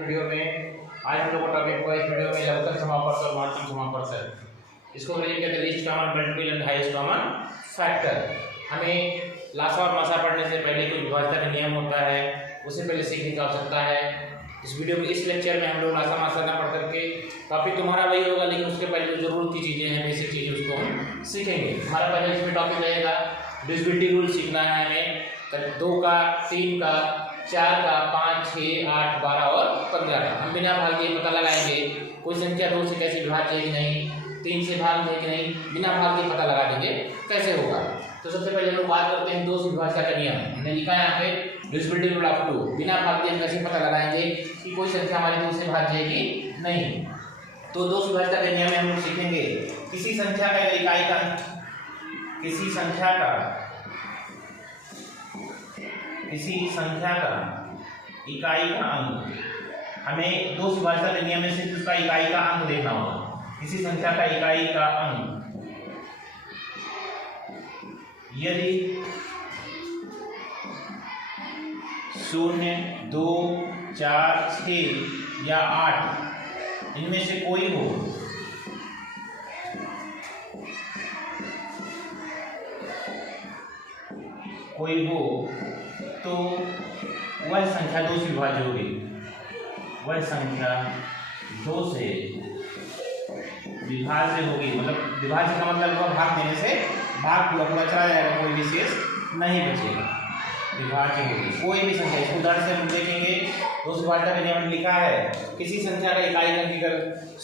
Video में आज हम लोग का टॉपिक हुआ इस वीडियो में लघुत्तम समापवर्त और महत्तम समापवर्त। इसको अंग्रेजी कहते हैं least common multiple and highest common factor. हमें लासा और मासा पढ़ने से पहले कोई विभाज्यता का नियम होता है, उससे पहले सीखने की आवश्यकता है। इस वीडियो में इस लेक्चर में हम लोग लासा मासा ना पढ़ करके टॉपिक तुम्हारा वही होगा, लेकिन उसके पहले जो जरूरत की चीज़ें हैं, बेसिक चीज़ें, उसको हम सीखेंगे। हमारा पहले इसमें टॉपिक रहेगा डिविजिबिलिटी रूल सीखना है हमें, 2 का, 3 का, 4 का, 5, 6, 8, 12 और 15 का। हम बिना भाग के पता लगाएंगे कोई संख्या 2 से कैसे विभाज्य है कि नहीं, 3 से भाज्य है कि नहीं, बिना भाग के पता लगा देंगे कैसे होगा। तो सबसे पहले हम लोग बात करते हैं 2 से विभाज्यता का नियम। हमने लिखा है यहाँ पे डिविजिबिलिटी रूल ऑफ 2। बिना भाग के हम कैसे पता लगाएंगे कि कोई संख्या हमारी 2 से भाज्य है कि नहीं। तो 2 से विभाज्यता के नियम में हम लोग सीखेंगे किसी संख्या का इकाई का किसी संख्या का इकाई का अंक, हमें 2 से विभाज्यता के नियम में सिर्फ उसका इकाई का अंक देखना होगा। किसी संख्या का इकाई का अंक यदि 0, 2, 4, 6 या 8 इनमें से कोई हो, तो वह संख्या 2 से विभाज्य होगी। वह संख्या 2 से विभाज्य होगी। मतलब विभाज्य का मतलब भाग देने से भाग पूरा चला जाएगा, कोई विशेष नहीं बचेगा, विभाज्य होगी कोई भी संख्या। इसको उदाहरण से हम देखेंगे। 2 से विभाज्यता के नियम में लिखा है किसी संख्या का इकाई का अंक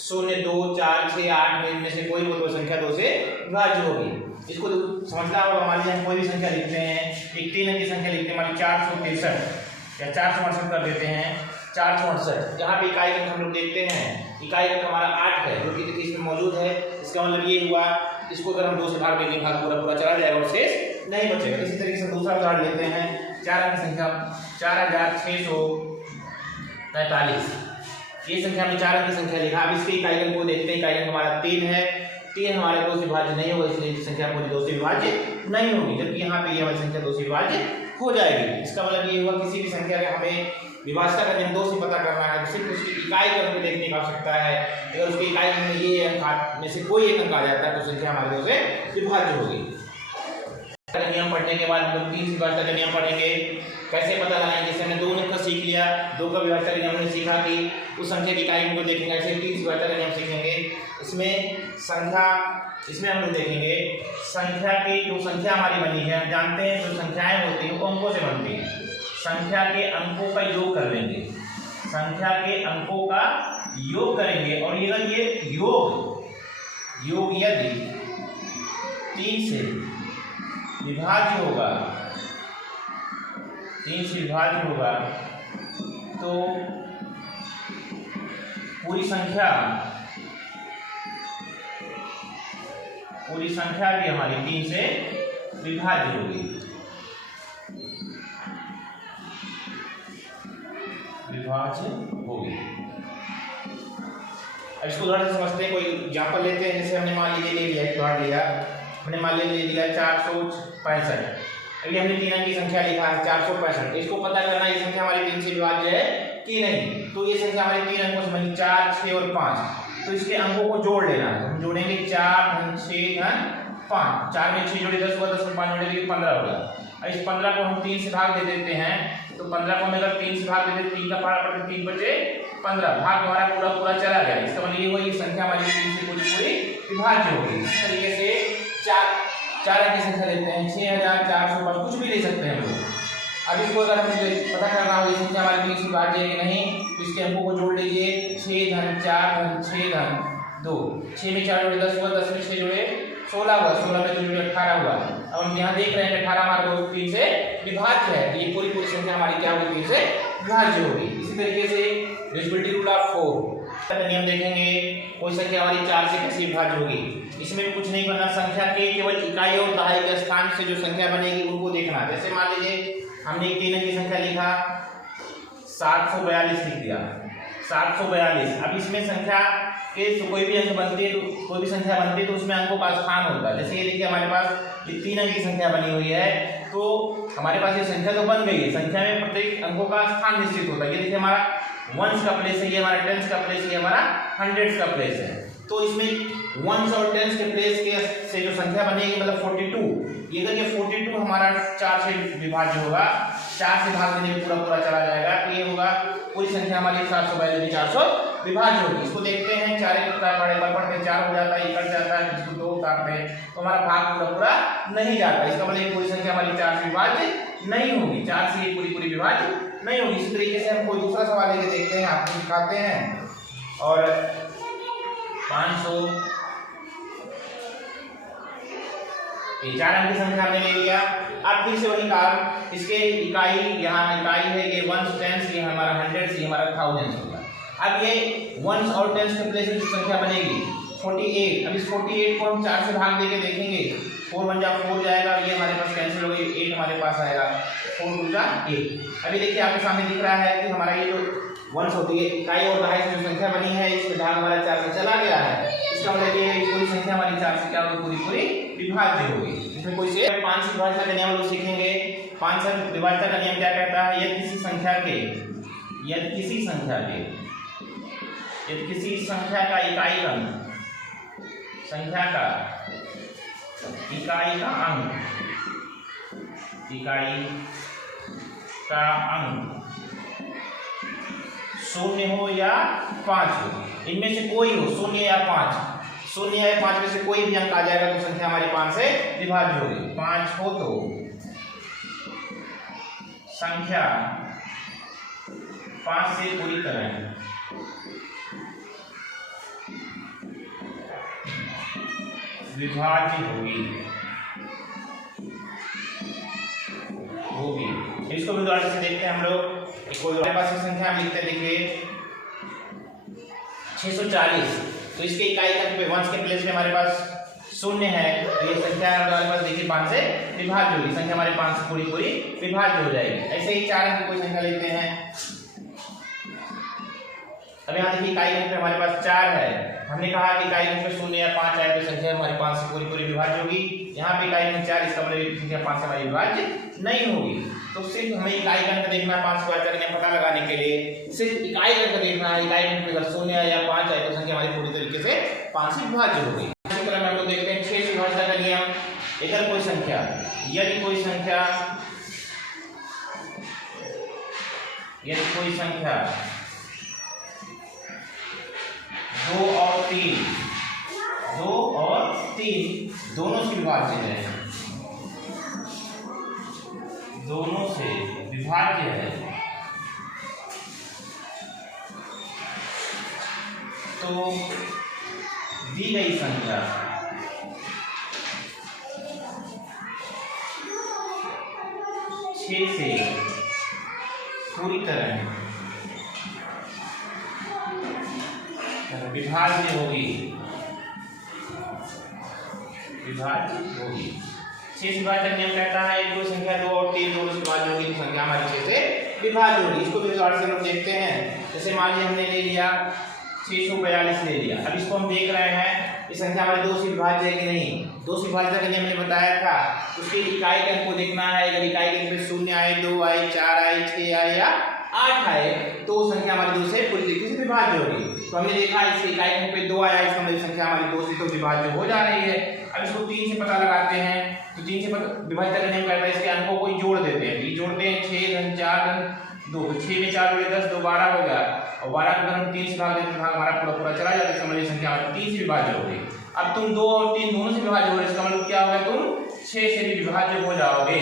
0, 2, 4, 6, 8 में से कोई हो तो संख्या 2 से विभाज्य होगी। इसको समझना होगा। मान लीजिए हम कोई भी संख्या लिखते हैं, एक 3 अंक की संख्या लिखते हैं, मान लीजिए 463 या 468 कर देते हैं, 468। यहाँ पे इकाई अंक हम लोग देखते हैं, इकाई अंक हमारा 8 है, जो कि देखिए इसमें मौजूद है। इसका मतलब ये हुआ, इसको अगर हम 2 से भाग देंगे, भाग पूरा चला जाएगा और शेष नहीं बचेगा। इसी तरीके से दूसरा उदाहरण लेते हैं। 4 अंक की संख्या 4645। ये संख्या में 4 अंक की संख्या लिखा। अब इसके इकाई अंक को देखते हैं। इकाई अंक हमारा 3 है। 3 हमारे 2 से विभाज्य नहीं होगा, इसलिए संख्या पूरी 2 से विभाज्य नहीं होगी, जबकि यहाँ पे ये हमारी संख्या 2 से विभाज्य हो जाएगी। इसका मतलब ये हुआ किसी भी संख्या का हमें विभाज्यता का नियम 2 से पता करना है, तो सिर्फ उसकी इकाई अंक को देखने की आवश्यकता है। अगर उसकी इकाई अंक में ये अंक में से कोई एक अंक आ जाता है तो संख्या हमारे 2 से विभाज्य होगी। नियम पढ़ने के बाद हम लोग 3 से विभाज्यता का नियम पढ़ेंगे। कैसे पता लगाएंगे? जैसे हमने 2 अंक का सीख लिया, 2 का विभाज्यता का नियम हमने सीखा कि उस संख्या की इकाई अंक को देखेंगे। ऐसे 3 से विभाज्यता का नियम सीखेंगे। इसमें हम लोग देखेंगे संख्या की जो संख्या हमारी बनी है, हम जानते हैं जो संख्याएं होती हैं वो अंकों से बनती हैं। संख्या के अंकों का योग कर लेंगे, संख्या के अंकों का योग करेंगे, और ये योग यदि 3 से विभाज्य होगा, 3 से विभाज्य होगा, तो पूरी संख्या भी हमारी 3 से विभाज्य होगी। अब इसको उदाहरण से समझते हैं। कोई एग्जाम्पल लेते हैं। जैसे हमने मान लीजिए ले लिया, उदाहरण लिया, हमने मान लिया 465। अभी हमने 3 अंक की संख्या लिखा है 465। इसको पता करना है ये संख्या हमारी 3 से विभाज्य है कि नहीं। तो ये संख्या हमारी 3 अंकों से बनी, 4, 6 और 5। तो इसके अंकों को जोड़ लेना है। हम जोड़ेंगे 4, 6, 5। 4 में 6 जोड़े 10 हुआ, 10 में 5 जोड़े 15 होगा। अब इस 15 को हम 3 से भाग दे देते हैं, तो 15 को हम अगर 3 से भाग दे देते, 3 का पारा पड़ता 3 बचे 15, भाग हमारा पूरा चला गया। इसका मतलब ये हुआ ये संख्या हमारी 3 से पूरी विभाज्य होगी। इस तरीके से 4 अंक की संख्या लेते हैं, 6405, कुछ भी ले सकते हैं लोग। अब इसको अगर हमें पता करना हो ये संख्या हमारी 3 से विभाज्य है कि नहीं, तो इसके अंकों को जोड़ लीजिए। 6 धन 4 धन 6 धन 2। 6 में 4 जोड़े 10 हुआ, 10 में 6 जोड़े 16 हुआ, 16 में 2 जोड़े 18 हुआ। अब हम यहाँ देख रहे हैं कि 18 हमारे 3 से विभाज्य है, तो ये पूरी संख्या हमारी क्या होगी? 3 से विभाज्य होगी। इसी तरीके से डिविजिबिलिटी रूल ऑफ 4 का नियम देखेंगे। कोई संख्या हमारी 4 से कैसे विभाज्य होगी? इसमें कुछ नहीं करना, संख्या के केवल इकाई और दहाई के स्थान से जो संख्या बनेगी उनको देखना। जैसे मान लीजिए हमने एक 3 अंक की संख्या लिखा, 742 लिख दिया, 742। अब इसमें संख्या के कोई भी अंक बनती है, तो कोई भी संख्या बनती है तो उसमें अंकों का स्थान होता है। जैसे ये देखिए हमारे पास ये 3 अंक की संख्या बनी हुई है, तो हमारे पास ये संख्या तो बन गई है। संख्या में प्रत्येक अंकों का स्थान निश्चित होता है। ये देखिए हमारा वंस का प्लेस है, ये हमारा टेंस का प्लेस है, ये हमारा हंड्रेड्स का प्लेस है। तो इसमें वंस और टेंस के प्लेस के से जो संख्या बनेगी मतलब 42, ये अगर ये 42 हमारा 4 से विभाज्य होगा, 4 से भाग देने में पूरा पूरा चला जाएगा, तो ये होगा पूरी संख्या हमारी 400 विभाज्य होगी। इसको देखते हैं, 4 एक पढ़ते 4 हो जाता है, ये कट जाता है, इसको 2 उतारते हैं तो हमारा भाग पूरा पूरा नहीं जाता, इसका मतलब पूरी संख्या हमारी 4 से विभाज्य नहीं होगी, 4 से ये पूरी पूरी विभाज्य नहीं होगी। इसी तरीके से हम कोई दूसरा सवाल लेके देखते हैं, आपको दिखाते हैं। और 500 ये 4 अंक की संख्या हमने ले लिया। अब फिर से वही काम, इसके इकाई यहाँ इकाई है, ये वंस टेंस, ये हमारा हंड्रेड्स, ये हमारा थाउजेंड्स होगा। अब ये वंस और टेंस के प्लेस में जो संख्या बनेगी 48, अब इस 48 को हम 4 से भाग देके देखेंगे, 4 1 जा 4 जाएगा, ये हमारे पास कैंसिल हो गई, 8 हमारे पास आएगा, 4 2 जा 8। अभी देखिए आपके सामने दिख रहा है कि हमारा ये जो वंस होती है इकाई और दहाई से जो संख्या बनी है, इसमें भाग हमारा 4 से चला गया है, इसका मतलब ये पूरी संख्या हमारी 4 से क्या होगी, पूरी पूरी विभाज्य होगी। इसमें कोई से 5 से विभाज्यता का नियम लोग सीखेंगे। 5 से विभाज्यता का नियम क्या कहता है, यदि किसी संख्या का इकाई का अंक 0 हो या 5 हो, इनमें से कोई हो, 0 या 5 में से कोई भी अंक आ जाएगा तो संख्या हमारी 5 से विभाज्य होगी। 5 हो तो संख्या 5 से पूरी तरह विभाज्य होगी। इसको भी उदाहरण से देखते हैं हम लोग। कोई हमारे पास संख्या हम लिखते देखिए 640, तो इसके इकाई अंक पे वंस के प्लेस में हमारे पास 0 है, तो ये संख्या हमारे पास देखिए 5 से विभाज्य होगी, संख्या हमारे 5 से पूरी पूरी विभाज्य हो जाएगी। ऐसे ही 4 अंक की कोई संख्या लेते हैं। अब यहाँ देखिए इकाई अंक पे हमारे पास 4 है, हमने कहा कि इकाई अंक पे 0 या 5 आए तो संख्या हमारे 5 से पूरी पूरी विभाज्य होगी। यहाँ पे इकाई अंक 4, इसका मतलब संख्या 5 से हमारी विभाज्य नहीं होगी। तो सिर्फ हमें इकाई अंक देखना है, 5 को करने पता लगाने के लिए सिर्फ इकाई अंक देखना है। इकाई अंक पे अगर 0 या 5 आए तो संख्या हमारी पूरी तरीके से 5 से विभाज्य हो गई। इसी तरह हम लोग देखते हैं 6 से विभाज्यता का नियम। अगर कोई संख्या, यदि कोई संख्या 2 और 3 दोनों से विभाज्य है, तो दी गई संख्या छह से पूरी तरह विभाज्य होगी। 6 से विभाज्य का नियम कहता है कोई संख्या 2 और 3 दोनों से विभाज्य होगी तो संख्या हमारी 6 से विभाज्य होगी। इसको भी उदाहरण से हम देखते हैं। जैसे मान लीजिए हमने ले लिया 642 ले लिया। अब इसको हम देख रहे हैं ये संख्या हमारे 2 से विभाज्य है कि नहीं। 2 से विभाज्य का नियम मैंने बताया था। उसके इकाई का अंक को देखना है। अगर इकाई के अंक में 0 आए, 2 आए, 4 आए, 6 आए या 8 आए तो संख्या हमारी 2 से पूरी तरीके से विभाज्य होगी। तो हमने देखा इसके इकाई अंक पे 2 आया, इसका मतलब संख्या हमारी 2 से तो विभाज्य हो जा रही है। अब इसको 3 से पता लगाते हैं। तो 3 से विभाज्यता का नियम कहता है इसके अंकों को जोड़ देते हैं। जोड़ते हैं 6 4 2, 6 में 4 जोड़े 10, 2 12 हो गया और 12 को अगर हम 3 से भाग दें तो भाग हमारा पूरा चला जाता है। इसका मतलब संख्या हमारी 3 से विभाज्य हो गई। अब तुम 2 और 3 दोनों से विभाज्य हो रहे, इसका मतलब क्या होगा, तुम 6 से भी विभाज्य हो जाओगे।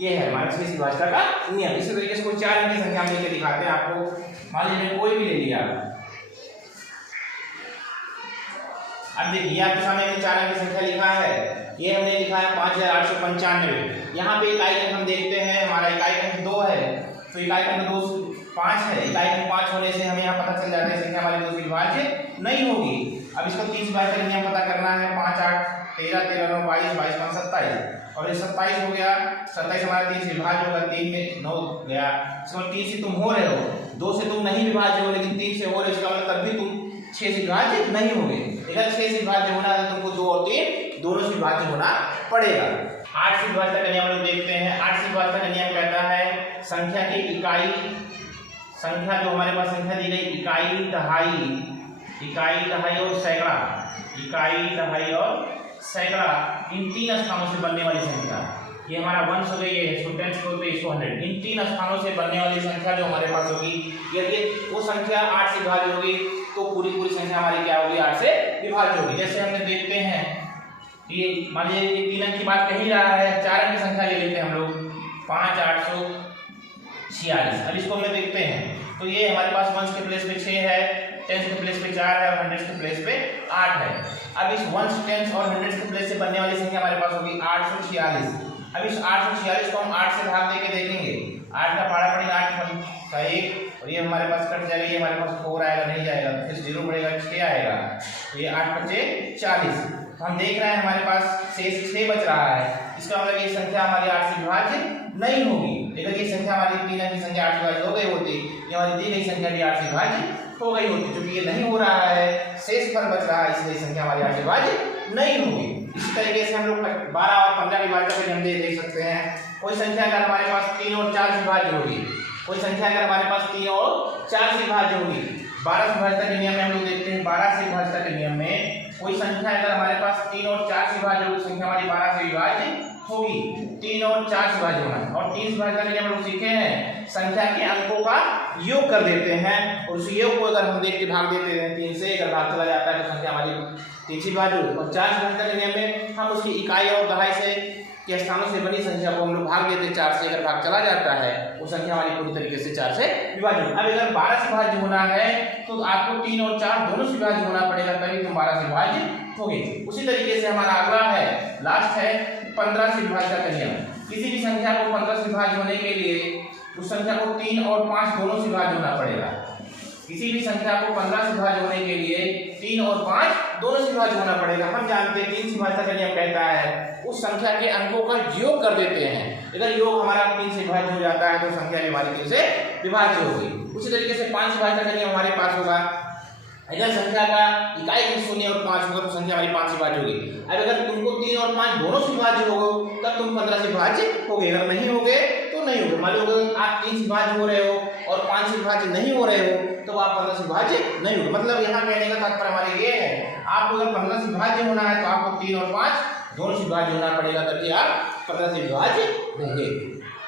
ये है हमारा 6 से विभाज्यता का नियम। इसी तरीके से कोई 4 अंक की संख्या हम लेकर दिखाते हैं आपको। मान लीजिए कोई भी ले लिया। अब देखिए आपके सामने हमने 4 अंक की संख्या लिखा है। ये हमने लिखा है 5895। यहाँ पे इकाई अंक हम देखते हैं, हमारा इकाई अंक 2 है तो इकाई अंक 2 5 है। इकाई अंक 5 होने से हमें यहाँ पता चल जाता है संख्या हमारी 2 से विभाज्य नहीं होगी। अब इसको 3 से विभाज्य का नियम पता करना है। 5 8 13 13 9 22 22 5 27 और ये 27 हो गया। 27 हमारा 3 से विभाज्य होगा। 3 में 9 गया। इसका मतलब 3 से तुम हो रहे हो, 2 से तुम नहीं विभाज्य हो लेकिन 3 से हो रहे हो, इसका मतलब तब भी तुम 6 से विभाज्य नहीं होगे। अगर 6 से विभाज्य होना है तो तुमको 2 और 3 दोनों से विभाज्य होना पड़ेगा। 8 से विभाज्यता का नियम लोग देखते हैं। 8 से विभाज्यता का नियम कहता है संख्या की संख्या जो हमारे पास संख्या दी गई इकाई, दहाई और सैकड़ा, इकाई, दहाई और सैकड़ा, इन 3 स्थानों से बनने वाली संख्या, ये हमारा वंश हो गई, ये इसको 10 को 100, इन 3 स्थानों से बनने वाली संख्या जो हमारे पास होगी, यदि वो संख्या 8 से विभाज्य होगी तो पूरी संख्या हमारी क्या होगी, 8 से विभाज्य होगी। जैसे हमने देखते हैं ये मान लीजिए ये 3 अंक की बात कही रहा है, 4 अंक की संख्या ले लेते हैं हम लोग 5 846। अब इसको हम देखते हैं तो ये हमारे पास वंश के प्लेस पे 6 है, टेंस के प्लेस पे 4 है और हंड्रेड्स के प्लेस पे 8 है। अब इस वंश, टेंस और हंड्रेड्स के प्लेस से बनने वाली संख्या हमारे पास होगी 846। अब इस 846 को हम 8 से भाग देके देखेंगे, 8 का पारा पड़ेगा 8 का 1 और ये हमारे पास कट जाएगा, ये हमारे पास 4 आएगा, नहीं जाएगा, फिर 0 पड़ेगा 6 आएगा, तो ये 8 × 5 = 40। तो हम देख रहे हैं हमारे पास शेष 6 बच रहा है, इसका मतलब ये संख्या हमारी 8 से विभाज्य नहीं होगी। अगर ये संख्या हमारी 3 अंक की संख्या 8 से विभाज्य हो गई होती, ये हमारी दी गई संख्या भी 8 से विभाज्य हो गई होती, क्योंकि ये नहीं हो रहा है, शेष फल बच रहा है, इसलिए संख्या हमारी 8 से विभाज्य नहीं होगी। इसी तरीके से हम लोग 12 और 15 के विभाज्य को हम देख सकते हैं। कोई संख्या अगर हमारे पास 3 और 4 से विभाज्य होगी, कोई संख्या अगर हमारे पास 3 और 4 से विभाज्य होगी, 12 से विभाज्यता के नियम में हम लोग देखते हैं, 12 से विभाज्यता के नियम में कोई संख्या अगर हमारे पास 3 और 4 से विभाज्य होगी, संख्या हमारी 12 से विभाज्य होगी, 3 और 4 से विभाज्य होना। और 3 से विभाज्यता के नियम हम लोग सीखे हैं, संख्या के अंकों का योग कर देते हैं और उस योग को अगर हम देख के भाग देते हैं 3 से, अगर भाग चला जाता है तो संख्या हमारी 3 से विभाज्य होगी। और 4 से विभाज्यता के नियम में हम उसकी इकाई और दहाई से के स्थानों से बनी संख्या को हम लोग भाग देते हैं, 4 से अगर भाग चला जाता है वो संख्या हमारी पूरी तरीके से 4 से विभाज्य होगी। अब अगर 12 से विभाज्य होना है तो आपको 3 और 4 दोनों से विभाज्य होना पड़ेगा, तभी तुम 12 से विभाज्य होगे। उसी तरीके से हमारा अगला है, लास्ट है 15 से विभाज्यता का नियम। किसी भी संख्या को 15 से विभाज्य होने के लिए उस संख्या को 3 और 5 दोनों से विभाज्य होना पड़ेगा। किसी भी संख्या को 15 से विभाज्य होने के लिए 3 और 5 दोनों से विभाज्य होना पड़ेगा। हम जानते हैं 3 से विभाज्यता का नियम कहता है उस संख्या के अंकों का योग कर देते हैं, अगर योग हमारा 3 से विभाज्य हो जाता है तो संख्या भी हमारी 3 से विभाज्य होगी। उसी तरीके से 5 से विभाज्यता का नियम हमारे पास होगा, अगर संख्या का इकाई में 0 और 5 होगा तो संख्या हमारी 5 से विभाज्य होगी। अब अगर तुमको 3 और 5 दोनों से विभाज्य हो तब तुम 15 से विभाज्य होगे, अगर नहीं होगे तो नहीं होगे। मान लो अगर आप 3 से विभाज्य हो रहे हो और 5 से विभाज्य नहीं हो रहे हो तो आप 15 से विभाज्य नहीं होगे। मतलब यहाँ कहने का तात्पर्य हमारे ये है, आपको अगर 15 से विभाज्य होना है तो आपको 3 और 5 दोनों से विभाज्य होना पड़ेगा, तभी आप 15 से विभाज्य होंगे।